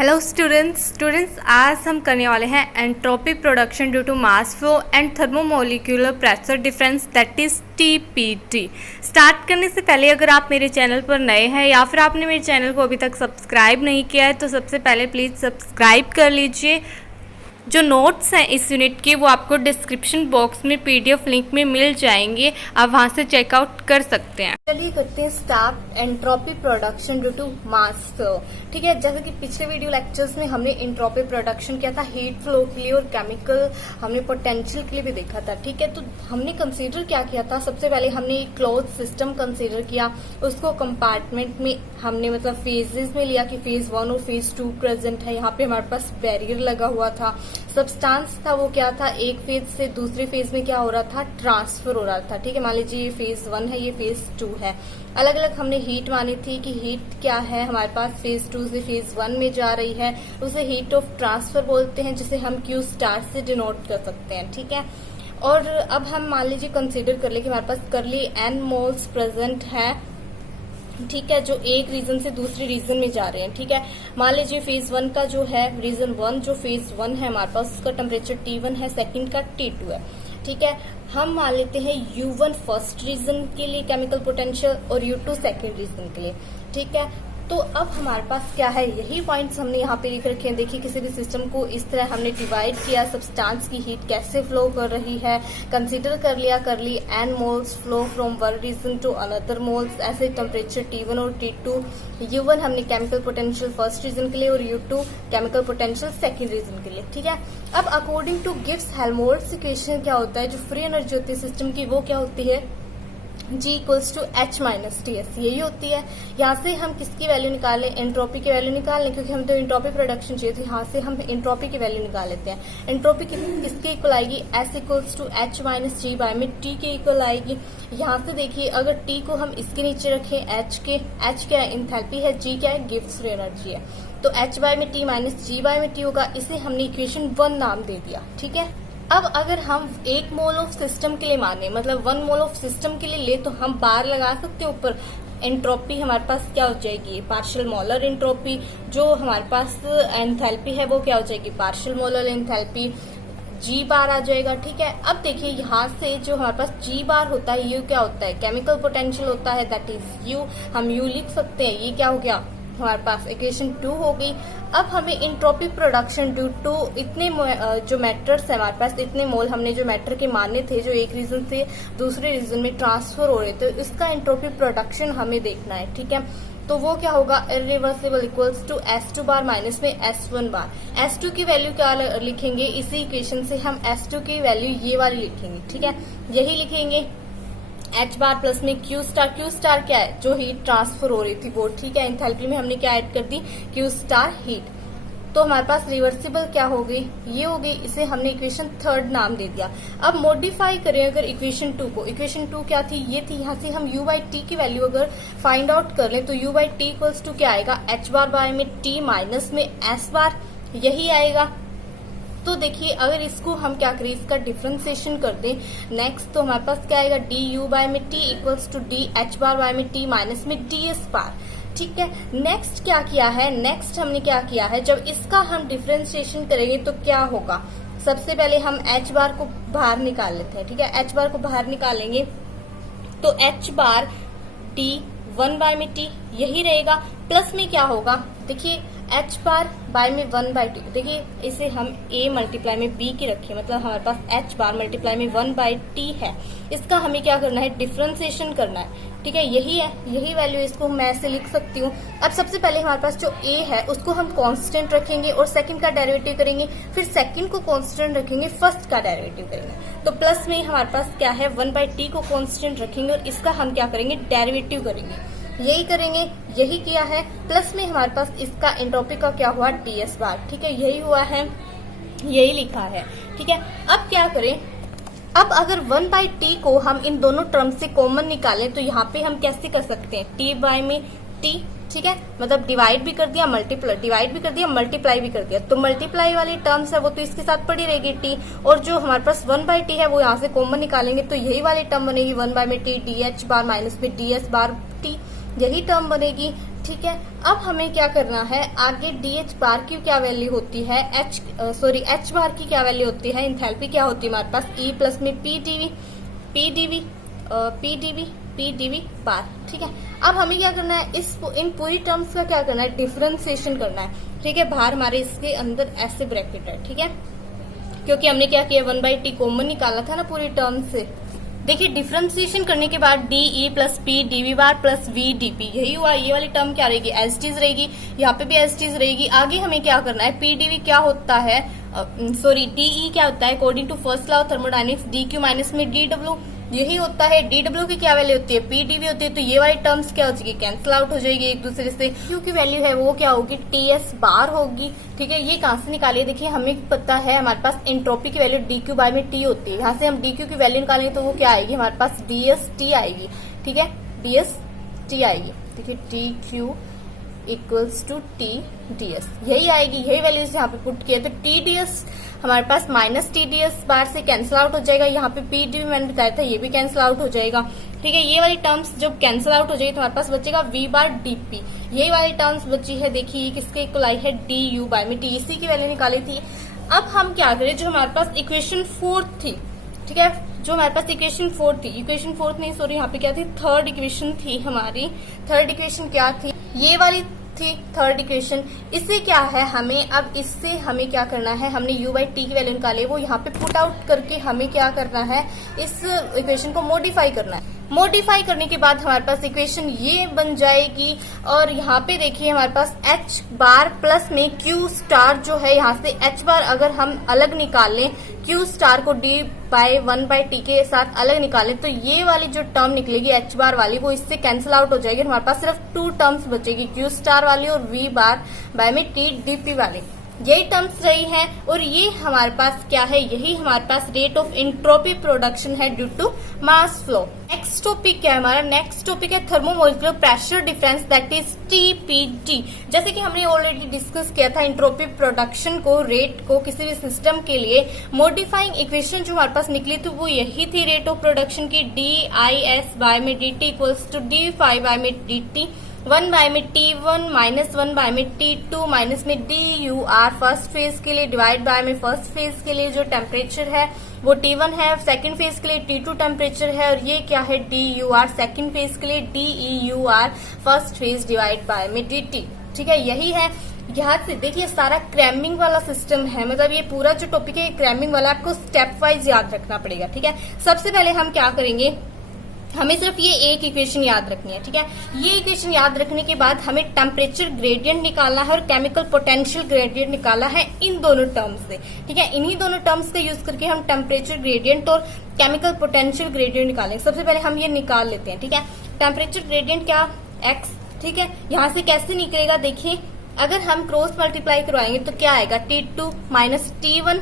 Hello students आज हम करने वाले हैं entropy production due to mass flow and thermomolecular pressure difference that is TPT. Start करने से पहले अगर आप मेरे चैनल पर नए हैं या फिर आपने मेरे चैनल को अभी तक सब्सक्राइब नहीं किया है तो सबसे पहले प्लीज़ सब्सक्राइब कर लीजिए। जो नोट्स हैं इस यूनिट के वो आपको डिस्क्रिप्शन बॉक्स में पीडीएफ लिंक में मिल जाएंगे, आप वहां से चेकआउट कर सकते हैं। चलिए करते हैं start entropy production due to mass flow. ठीक है, जैसे कि पिछले वीडियो लेक्चर्स में हमने एंट्रोपी प्रोडक्शन किया था हीट फ्लो के लिए और केमिकल हमने पोटेंशियल के लिए भी देखा था। ठीक है, तो हमने कंसीडर क्या किया था, सबसे पहले हमने एक क्लोज सिस्टम कंसीडर किया, उसको कंपार्टमेंट में हमने मतलब फेजेस में लिया कि फेज 1 और फेज 2 प्रेजेंट है। यहाँ पे हमारे पास बैरियर लगा हुआ था, सब्सटेंस था वो क्या था, एक फेज से दूसरे फेज में क्या हो रहा था, ट्रांसफर हो रहा था। ठीक है, मान लीजिए ये फेज 1 है, ये फेज 2 है। अलग अलग हमने हीट मानी थी कि हीट क्या है हमारे पास फेज 2 से फेज 1 में जा रही है, उसे हीट ऑफ ट्रांसफर बोलते हैं, जिसे हम क्यू स्टार से डिनोट कर सकते हैं। ठीक है, और अब हम मान लीजिए कंसीडर कर ले कि हमारे पास करली n मोल्स प्रेजेंट है। ठीक है, जो एक रीजन से दूसरे रीजन में जा रहे हैं। ठीक है, मान लीजिए फेज 1 का जो है रीजन 1 जो फेज 1 है हमारे पास उसका टेम्परेचर T1 है, सेकंड का T2 है। ठीक है, हम मान लेते हैं U1 फर्स्ट रीजन के लिए केमिकल पोटेंशियल और U2 सेकंड रीजन के लिए। ठीक है, तो अब हमारे पास क्या है, यही पॉइंट्स हमने यहाँ पे लिख रखे हैं। देखिए किसी भी सिस्टम को इस तरह हमने डिवाइड किया, सब्सटेंस की हीट कैसे फ्लो कर रही है, कंसीडर कर लिया करली n moles flow from one region to another moles, ऐसे टेम्परेचर T1 और T2। U1 हमने केमिकल पोटेंशियल फर्स्ट रीजन के लिए और U2 chemical potential second reason के लिए। ठीक है, अब according to Gibbs Helmholtz equation क्या होता है, जो फ्री एनर्जी होती है सिस्टम की वो क्या होती है, G equals to H minus TS, यही होती है। यहाँ से हम किसकी वैल्यू निकालें, एंट्रोपी की वैल्यू निकाल लें, क्योंकि हम तो एंट्रोपी प्रोडक्शन चाहिए, तो यहाँ से हम एंट्रोपी की वैल्यू निकाल लेते हैं। एंट्रोपी किसके इक्वल आएगी, S equals to H minus G by में T के इक्वल आएगी। यहाँ से देखिए अगर T को हम इसके नीचे रखें H के, H क्या है, इंथैल्पी है, G क्या है, गिब्स फ्री एनर्जी है, तो H बाय में T माइनस G बाय में T होगा, इसे हमने इक्वेशन 1 नाम दे दिया। ठीक है, अब अगर हम 1 मोल ऑफ सिस्टम के लिए माने, मतलब 1 मोल ऑफ सिस्टम के लिए ले, तो हम बार लगा सकते हैं ऊपर। एंट्रोपी हमारे पास क्या हो जाएगी, पार्शियल मोलर एंट्रोपी। जो हमारे पास एंथैल्पी है वो क्या हो जाएगी, पार्शियल मोलर एंथैल्पी, G बार आ जाएगा। ठीक है, अब देखिए यहाँ से जो हमारे पास G बार होता है, U क्या होता है, केमिकल पोटेंशियल होता है, दैट इज U। हम U लिख सकते हैं, ये क्या हो गया हमारे पास इक्वेशन 2 हो गई। अब हमें इंट्रोपी प्रोडक्शन ड्यू टू इतने जो मैटर्स है हमारे पास, इतने मोल हमने जो मैटर के माने थे जो एक रीजन से दूसरे रीजन में ट्रांसफर हो रहे थे, इसका इंट्रोपी प्रोडक्शन हमें देखना है। ठीक है, तो वो क्या होगा, irreversible equals to S2 bar minus में S1 बार। S2 की वैल्यू क्या लिखेंगे, इसी इक्वेशन से हम S2 की वैल्यू ये वाली लिखेंगे। ठीक है, यही लिखेंगे H बार प्लस में Q स्टार क्या है, जो हीट ट्रांसफर हो रही थी वो। ठीक है, एंथैल्पी में हमने क्या ऐड कर दी, Q स्टार हीट, तो हमारे पास रिवर्सिबल क्या हो गई, ये हो गई, इसे हमने इक्वेशन 3 नाम दे दिया। अब मॉडिफाई करें अगर इक्वेशन 2 को, इक्वेशन 2 क्या थी, ये थी, यहाँ से हम U बाई T की वैल्यू अगर फाइंड आउट कर लें तो U by T equals to क्या आएगा, H बार बाय में T माइनस में S बार, यही आएगा। तो देखिए अगर इसको हम क्या करें, इसका डिफरेंशिएशन कर दें नेक्स्ट, तो हमारे पास क्या आएगा, du बाय में T equals to dH bar by में T माइनस में ds बार। ठीक है, नेक्स्ट क्या किया है, नेक्स्ट हमने क्या किया है, जब इसका हम डिफरेंशिएशन करेंगे तो क्या होगा, सबसे पहले हम H बार को बाहर निकाल लेते हैं। ठीक है, H बार को बाहर निकालेंगे तो H बार T 1 बाय में T यही रहेगा, प्लस में क्या होगा, देखिए H बार बाय में 1 बाय T, देखिए इसे हम A मल्टीप्लाई में B की रखें, मतलब हमारे पास H बार मल्टीप्लाई में 1 बाय T है, इसका हमें क्या करना है, डिफरेंशिएशन करना है। ठीक है, यही है, यही वैल्यू, इसको मैं ऐसे लिख सकती हूँ। अब सबसे पहले हमारे पास जो A है उसको हम कांस्टेंट रखेंगे और सेकंड का डेरिवेटिव करेंगे, फिर सेकंड को कांस्टेंट रखेंगे, फर्स्ट का डेरिवेटिव करेंगे, तो प्लस में हमारे पास क्या है, 1 बाय T को कांस्टेंट रखेंगे और इसका हम क्या करेंगे, डेरिवेटिव करेंगे, यही करेंगे, यही किया है। प्लस में हमारे पास इसका एंट्रोपी का क्या हुआ, ds बार। ठीक है, यही हुआ है, यही लिखा है। ठीक है, अब क्या करें, अब अगर 1 बाई T को हम इन दोनों टर्म से कॉमन निकालें तो यहाँ पे हम कैसे कर सकते हैं, T बाय में T। ठीक है, मतलब डिवाइड भी कर दिया, मल्टीप्लाई भी कर दिया, तो मल्टीप्लाई वाली टर्म्स है वो तो इसके साथ पड़ी रहेगी T, और जो हमारे पास 1 बाई T है वो यहाँ से कॉमन निकालेंगे तो यही वाली टर्म बनेगी 1 बाय में T dH बार माइनस में ds बार T, यही टर्म बनेगी। ठीक है, अब हमें क्या करना है, आगे DH बार की क्या वैल्यू होती है, H बार की क्या वैल्यू होती है, इंथैल्पी क्या होती है हमारे पास, E प्लस में PdV बार। ठीक है, अब हमें क्या करना है, इन पूरी टर्म्स का क्या करना है, डिफरेंशिएशन करना है। ठीक है, बाहर हमारे इसके अंदर ऐसे ब्रैकेट है। ठीक है, क्योंकि हमने क्या किया, 1/t कॉमन निकाला था ना पूरी टर्म से। देखिए, डिफरेंशिएशन करने के बाद DE प्लस PdV बार प्लस VdP, यही हुआ। ये वाली टर्म क्या रहेगी, एज इट इज रहेगी, यहाँ पे भी एज इट इज रहेगी। आगे हमें क्या करना है, PdV क्या होता है, DE क्या होता है, according to first law of thermodynamics, DQ minus में DW, यही होता है। DW की क्या वैल्यू होती है, PdV होती है। तो ये वाली टर्म्स क्या हो जाएगी, कैंसिल आउट हो जाएगी एक दूसरे से। Q की वैल्यू है वो क्या होगी, TS बार होगी। ठीक है, ये कहां से निकालिए, देखिए हमें पता है हमारे पास एंट्रोपी की वैल्यू DQ बाय में T होती है। यहाँ से हम DQ की वैल्यू निकालेंगे तो वो क्या आएगी, हमारे पास DST आएगी। ठीक है, DST आएगी। देखिए, TQ इक्वल्स टू TDS, यही आएगी, यही वैल्यूज यहाँ पे पुट किया। तो TDS हमारे पास माइनस TDS बार से कैंसिल आउट हो जाएगा। यहाँ पे PdV मैंने बताया था, ये भी कैंसिल आउट हो जाएगा। ठीक है, ये वाली टर्म्स जब कैंसिल आउट हो जाएगी तो हमारे पास बचेगा V बार DP, यही वाली टर्म्स बची है। देखिए किसके इक्वल आई है, DU बाय में T, इसी की वैल्यू निकाली थी। अब हम क्या करें, जो हमारे पास इक्वेशन 4 थी, ठीक है, जो हमारे पास इक्वेशन 4 थी, इक्वेशन 4 नहीं सॉरी, यहाँ पे क्या थी, थर्ड इक्वेशन थी हमारी। थर्ड इक्वेशन क्या थी, ये वाली थी थर्ड इक्वेशन। इससे क्या है, हमें अब इससे हमें क्या करना है, हमने U बाई T की वैल्यू निकाली, वो यहाँ पे पुट आउट करके हमें क्या करना है, इस इक्वेशन को मॉडिफाई करना है। मॉडिफाई करने के बाद हमारे पास इक्वेशन ये बन जाएगी। और यहाँ पे देखिए हमारे पास H बार प्लस में Q स्टार जो है, यहाँ से H बार अगर हम अलग निकालें, Q स्टार को D बाय 1/T के साथ अलग निकालें, तो ये वाली जो टर्म निकलेगी H बार वाली, वो इससे कैंसिल आउट हो जाएगी। हमारे पास सिर्फ 2 टर्म्स बचेगी, Q स्टार वाली और V बार बाय में T DP वाली, यही टर्म्स रही हैं। और ये हमारे पास क्या है, यही हमारे पास रेट ऑफ एंट्रोपी प्रोडक्शन है due to mass flow. Next topic क्या है हमारा, नेक्स्ट टॉपिक है thermomolecular pressure difference, that is TPD। जैसे कि हमने ऑलरेडी डिस्कस किया था, एंट्रोपी प्रोडक्शन को, रेट को किसी भी सिस्टम के लिए मॉडिफाइंग इक्वेशन जो हमारे पास निकली थी वो यही थी रेट ऑफ प्रोडक्शन की, DIS बाय में DT equals to D5 by में DT, 1 बाय में T1 माइनस 1 बाय में T2 माइनस में DUR फर्स्ट फेज के लिए, डिवाइड बाय में फर्स्ट फेज के लिए जो टेम्परेचर है वो T1 है, सेकंड फेज के लिए T2 टेम्परेचर है, और ये क्या है DUR सेकंड फेज के लिए, DEUR first phase divide by में DT। ठीक है, यही है। यहाँ से देखिए सारा क्रैमिंग वाला सिस्टम है, मतलब ये पूरा जो टॉपिक है क्रैमिंग वाला, आपको स्टेप वाइज याद रखना पड़ेगा। ठीक है, सबसे पहले हम क्या करेंगे, हमें सिर्फ ये एक इक्वेशन याद रखनी है। ठीक है, ये इक्वेशन याद रखने के बाद हमें टेम्परेचर ग्रेडियंट निकालना है और केमिकल पोटेंशियल ग्रेडियंट निकालना है इन दोनों टर्म्स से। ठीक है, इन्हीं दोनों टर्म्स का यूज करके हम टेम्परेचर ग्रेडियंट और केमिकल पोटेंशियल ग्रेडियंट निकालेंगे। सबसे पहले हम ये निकाल लेते हैं। ठीक है, टेम्परेचर ग्रेडियंट क्या, X। ठीक है, यहाँ से कैसे निकलेगा, देखिए अगर हम क्रॉस मल्टीप्लाई करवाएंगे तो क्या आएगा, T2 minus T1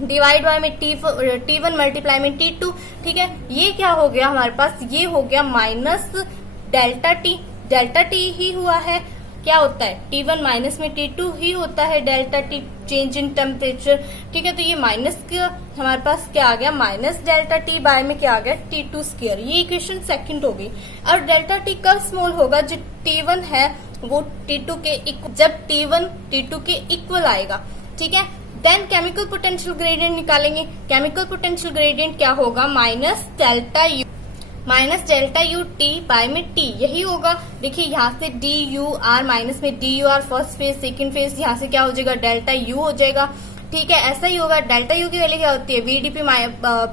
divide by में T1 मल्टीप्लाई में T2। ठीक है, ये क्या हो गया हमारे पास, ये हो गया minus delta T, delta T ही हुआ है। क्या होता है, T1 माइनस में T2 ही होता है delta T, change in temperature. ठीक है, तो ये माइनस का हमारे पास क्या आ गया, माइनस डेल्टा T बाय में क्या आ गया, T2 स्क्वायर। ये इक्वेशन सेकंड होगी। और डेल्टा T कब स्मॉल होगा, जो T1 है वो T2 के इक्वल, जब T1 T2 के इक्वल आएगा। ठीक है, देन केमिकल पोटेंशियल ग्रेडियंट निकालेंगे। केमिकल पोटेंशियल ग्रेडियंट क्या होगा, minus delta U T by में T, यही होगा। देखिए यहाँ से DUR माइनस में DUR first phase second phase, यहाँ से क्या हो जाएगा, डेल्टा U हो जाएगा। ठीक है, ऐसा ही होगा। डेल्टा U की वैल्यू क्या होती है, VDP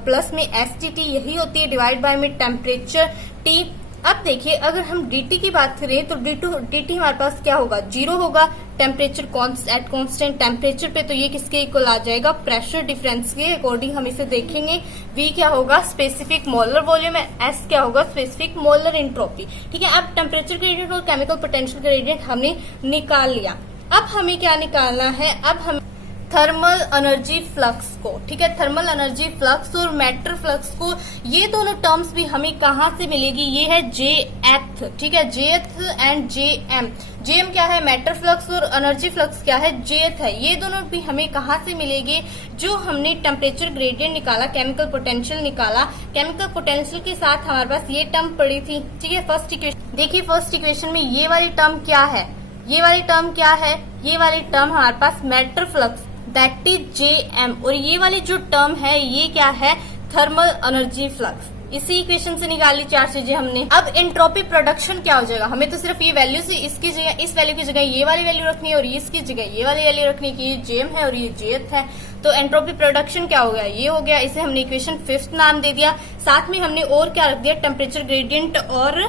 प्लस में STT, यही होती है, डिवाइड बाय में टेम्परेचर T। अब देखिए अगर हम dt की बात करें तो dt हमारे पास क्या होगा, 0 होगा, टेम्परेचर एट कांस्टेंट टेम्परेचर पे, तो ये किसके इक्वल आ जाएगा, प्रेशर डिफरेंस के अकॉर्डिंग हम इसे देखेंगे। v क्या होगा, स्पेसिफिक मोलर वॉल्यूम है, s क्या होगा, स्पेसिफिक मोलर एंट्रोपी। ठीक है, अब टेम्परेचर ग्रेडियंट और केमिकल पोटेंशियल ग्रेडियंट हमने निकाल लिया। अब हमें क्या निकालना है, अब हम थर्मल एनर्जी फ्लक्स को, ठीक है, थर्मल एनर्जी फ्लक्स और मैटर फ्लक्स को, ये दोनों टर्म्स भी हमें कहाँ से मिलेगी, ये है Jth। ठीक है, Jth एंड Jm। Jm क्या है, मैटर फ्लक्स, और एनर्जी फ्लक्स क्या है, Jth है। ये दोनों भी हमें कहाँ से मिलेंगे, जो हमने टेम्परेचर ग्रेडियंट निकाला, केमिकल पोटेंशियल निकाला, केमिकल पोटेंशियल के साथ हमारे पास ये टर्म पड़ी थी। ठीक है, फर्स्ट इक्वेशन देखिए फर्स्ट इक्वेशन में ये वाली टर्म क्या है, ये वाली टर्म क्या है, ये वाली टर्म हमारे पास matter flux that is JM, और ये वाली जो टर्म है ये क्या है, थर्मल एनर्जी फ्लक्स। इसी इक्वेशन से निकाली चार चीजें हमने। अब एंट्रोपी प्रोडक्शन क्या हो जाएगा, हमें तो सिर्फ ये वैल्यू से इसकी जगह, इस वैल्यू की जगह ये वाली वैल्यू रखनी है और इसकी जगह ये वाली वैल्यू रखनी है कि ये JM है और ये Jth है। तो एंट्रोपी प्रोडक्शन क्या हो गया, ये हो गया। इसे हमने इक्वेशन 5 नाम दे दिया। साथ में हमने और क्या रख दिया, टेम्परेचर ग्रेडियंट और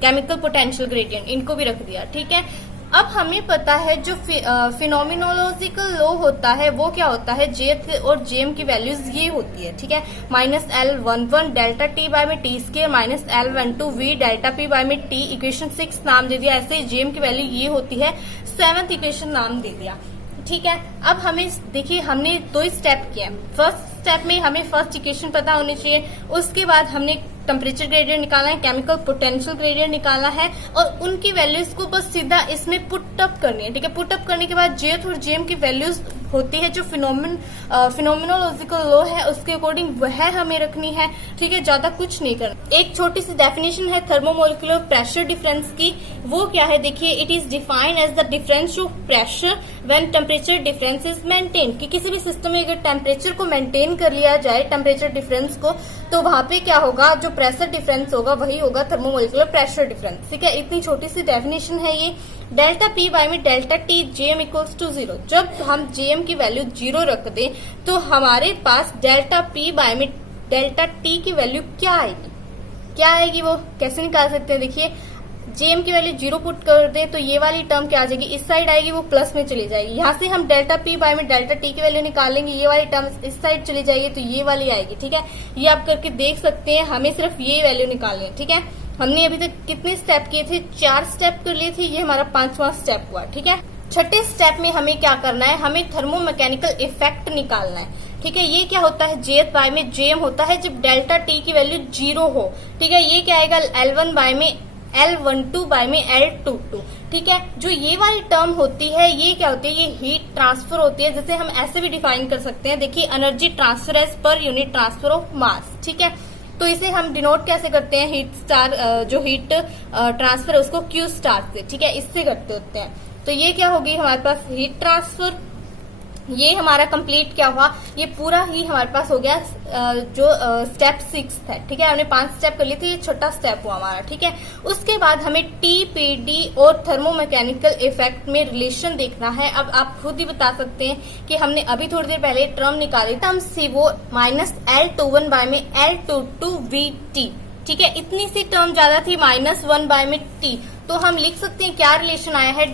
केमिकल पोटेंशियल ग्रेडियंट, इनको भी रख दिया। ठीक है, अब हमें पता है जो फिनोमिनोलॉजिकल लॉ होता है वो क्या होता है, Jth और JM की वैल्यूज ये होती है। ठीक है, -L11 डेल्टा T बाय में T square minus L12 V delta P by में T। इक्वेशन 6 नाम दे दिया। ऐसे ही JM की वैल्यू ये होती है, 7th इक्वेशन नाम दे दिया। ठीक है, अब हमें देखिए हमने 2 स्टेप किया। फर्स्ट स्टेप में हमें फर्स्ट इक्वेशन पता होनी चाहिए, उसके बाद हमने टेम्परेचर ग्रेडियंट निकालना है, केमिकल पोटेंशियल ग्रेडियंट निकालना है और उनकी वैल्यूज को बस सीधा इसमें पुट अप करनी है। ठीक है, पुट अप करने के बाद Jth और JM की वैल्यूज होती है जो फिनोमिनोलॉजिकल लॉ है उसके अकॉर्डिंग वह हमें रखनी है। ठीक है, ज्यादा कुछ नहीं करना। एक छोटी सी डेफिनेशन है थर्मोमोलिकुलर प्रेशर डिफरेंस की, वो क्या है देखिए, it is defined as the difference of pressure when temperature difference is maintain. कि किसी भी सिस्टम में अगर टेम्परेचर को मेंटेन कर लिया जाए, टेम्परेचर डिफरेंस को, तो वहां पे क्या होगा, जो प्रेशर डिफरेंस होगा वही होगा थर्मोमोलिकुलर प्रेशर डिफरेंस। ठीक है, इतनी छोटी सी डेफिनेशन है ये। डेल्टा P बाय में delta T JM equals to 0। जब हम JM की वैल्यू 0 रख दें तो हमारे पास डेल्टा P बाय में डेल्टा T की वैल्यू क्या आएगी, क्या आएगी वो कैसे निकाल सकते हैं। देखिए JM की वैल्यू 0 पुट कर दे तो ये वाली टर्म क्या आ जाएगी, इस साइड आएगी, वो प्लस में चली जाएगी। यहाँ से हम डेल्टा P बाय में डेल्टा T की वैल्यू निकालेंगे, ये वाली टर्म इस साइड चली जाएगी तो ये वाली आएगी। ठीक है, ये आप करके देख सकते हैं। हमें सिर्फ ये वैल्यू निकालनी है। ठीक है, हमने अभी तक कितने स्टेप किए थे, 4 स्टेप कर लिए थे, ये हमारा 5वां स्टेप हुआ। ठीक है, छठे स्टेप में हमें क्या करना है, हमें थर्मोमैकेनिकल इफेक्ट निकालना है। ठीक है, ये क्या होता है, Jth बाय में JM होता है जब डेल्टा T की वैल्यू 0 हो। ठीक है, ये क्या आएगा, L1 बाय में L12 बाय में L22। ठीक है, जो ये वाली टर्म होती है ये क्या होती है, ये हीट ट्रांसफर होती है, जिसे हम ऐसे भी डिफाइन कर सकते हैं। देखिए energy transfer as per unit transfer of mass. ठीक है, तो इसे हम डिनोट कैसे करते हैं, हीट स्टार, जो हीट ट्रांसफर है उसको Q स्टार से। ठीक है, इससे करते होते हैं। तो ये क्या होगी हमारे पास, हीट ट्रांसफर। ये हमारा कंप्लीट क्या हुआ, ये पूरा ही हमारे पास हो गया जो स्टेप 6 है। ठीक है, हमने 5 स्टेप कर लिए थे, ये छोटा स्टेप हुआ हमारा। ठीक है, उसके बाद हमें TPD और थर्मोमैकेनिकल इफेक्ट में रिलेशन देखना है। अब आप खुद ही बता सकते हैं कि हमने अभी थोड़ी देर पहले टर्म निकाली, टर्म सी वो -L21 बाय में L22 VT। ठीक है, इतनी सी टर्म ज्यादा थी, -1 बाय में T। तो हम लिख सकते हैं क्या रिलेशन आया है,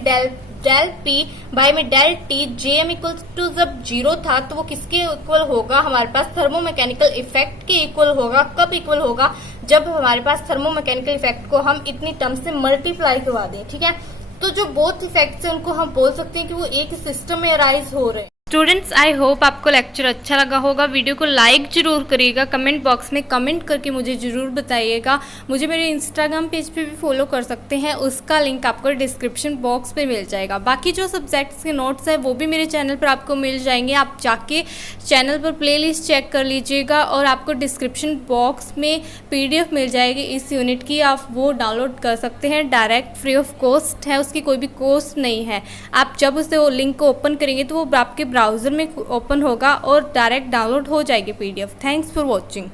डेल P बाय में del T JM equal to जब 0 था तो वो किसके इक्वल होगा, हमारे पास थर्मोमैकेनिकल इफेक्ट के इक्वल होगा। कब इक्वल होगा, जब हमारे पास थर्मोमैकेनिकल इफेक्ट को हम इतनी टर्म से मल्टीप्लाई करवा दें। ठीक है, तो जो बोथ इफेक्ट्स हैं उनको हम बोल सकते हैं कि वो एक सिस्टम में अराइज हो रहे हैं। स्टूडेंट्स, आई होप आपको लेक्चर अच्छा लगा होगा। वीडियो को लाइक जरूर करिएगा, कमेंट बॉक्स में कमेंट करके मुझे ज़रूर बताइएगा। मुझे मेरे इंस्टाग्राम पेज पे भी फॉलो कर सकते हैं, उसका लिंक आपको डिस्क्रिप्शन बॉक्स पे मिल जाएगा। बाकी जो सब्जेक्ट्स के नोट्स हैं वो भी मेरे चैनल पर आपको मिल जाएंगे। आप जाके चैनल पर प्लेलिस्ट चेक कर लीजिएगा और आपको डिस्क्रिप्शन बॉक्स में PDF मिल जाएगी इस यूनिट की, आप वो डाउनलोड कर सकते हैं। डायरेक्ट फ्री ऑफ कॉस्ट है, उसकी कोई भी कॉस्ट नहीं है। आप जब उसे वो लिंक को ओपन करेंगे तो वो आपके ब्राउज़र में ओपन होगा और डायरेक्ट डाउनलोड हो जाएगी PDF। Thanks for watching.